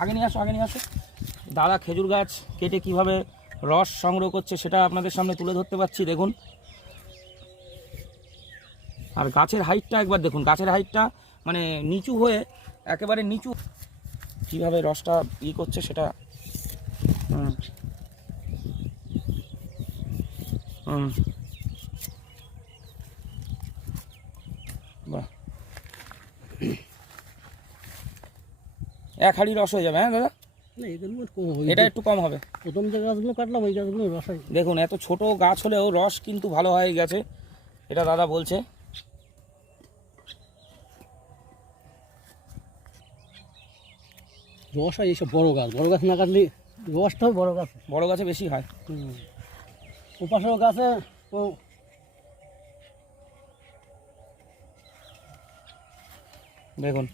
আগে নিয়ে আসো, আগে নিয়ে আসো। দাদা খেজুর গাছ কেটে কিভাবে রস সংগ্রহ করছে সেটা আপনাদের সামনে তুলে ধরতে পারছি, দেখুন। আর গাছের হাইটটা একবার দেখুন, গাছের হাইটটা মানে নিচু হয়ে একেবারে নিচু, কীভাবে রসটা করছে সেটা। হুম হুম, বাহ, 1 হাঁড়ি রস হয়ে যাবে। হ্যাঁ দাদা, না এগুলো কম হবে, এটা একটু কম হবে। প্রথম যে গাছগুলো কাটলাম ওই গাছগুলো রসাই। দেখুন এত ছোট গাছ হলেও রস কিন্তু ভালো হয়ে গেছে, এটা দাদা বলছে। রস হয় এইসব বড় গাছ না কাটলে রসটাও বড় গাছ, বড় গাছে বেশি হয়। ওপাশেও গাছে ও দেখুন